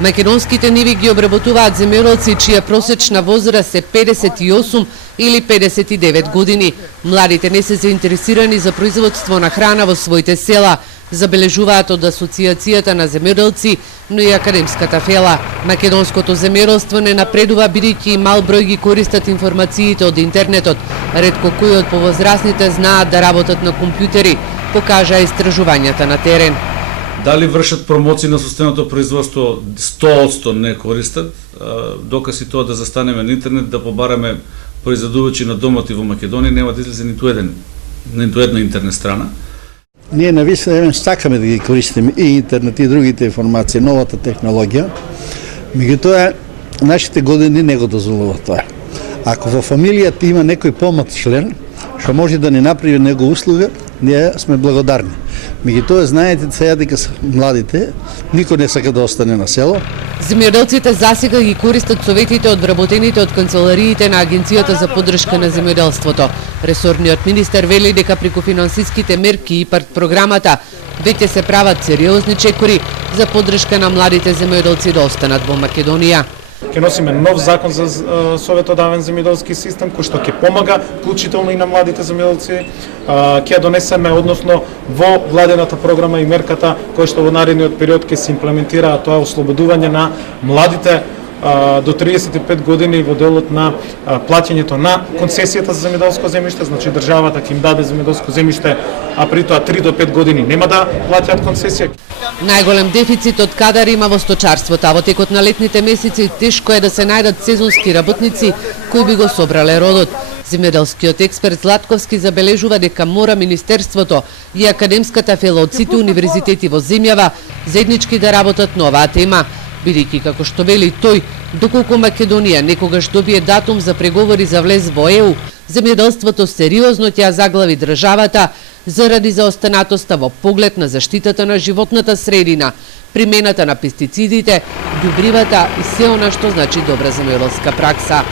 Македонските ниви ги обработуваат земјоделци чија просечна возраст е 58 или 59 години. Младите не се заинтересирани за производство на храна во своите села, забележуваат од Асоциацијата на земјоделци, но и академската фела. Македонското земјоделство не напредува бидејќи мал број ги користат информациите од интернетот. Ретко кои од повозрасните знаат да работат на компјутери, покажа истражувањата на терен. Дали вршат промоција на собственото производство 100% не користат, докаси тоа да застанеме на интернет да побараме производувачи на домоти во Македонија, нема да излезе ниту една интернет страна. Ние навистина сакаме да ги користиме и интернет и другите информации, новата технологија, меѓутоа нашите години не го дозволува тоа. Ако во фамилијата има некој помлад член, што може да ни направи него услуга, ние сме благодарни. Меѓутоа, знаете сега дека младите, никој не сака да остане на село. Земјоделците засега ги користат советите од вработените од канцелариите на Агенцијата за поддршка на земјоделството. Ресорниот министер вели дека преку финансиските мерки и програмата веќе се прават сериозни чекори за поддршка на младите земјоделци да останат во Македонија. Ќе носиме нов закон за советодавен земјоделски систем кој што ќе помага вклучително и на младите земјоделци. Ќе донесеме, односно во владената програма и мерката која што во наредниот период ќе се имплементира, тоа ослободување на младите до 35 години во делот на плаќањето на концесијата за земјоделско земјиште, значи државата ќе им даде земјоделско земјиште, а при тоа 3 до 5 години нема да плаќаат концесија. Најголем дефицит од кадар има во сточарството, а во текот на летните месеци тешко е да се најдат сезонски работници кои би го собрале родот. Земјоделскиот експерт Златковски забележува дека мора Министерството и академската фела од сите универзитети во земјава заеднички да работат на оваа тема, бидејќи како што вели тој, доколку Македонија некогаш добие датум за преговори за влез во ЕУ, земјоделството сериозно ќе заглави државата заради заостанатоста во поглед на заштитата на животната средина, примената на пестицидите, ѓубривата и се она што значи добра земјоделска пракса.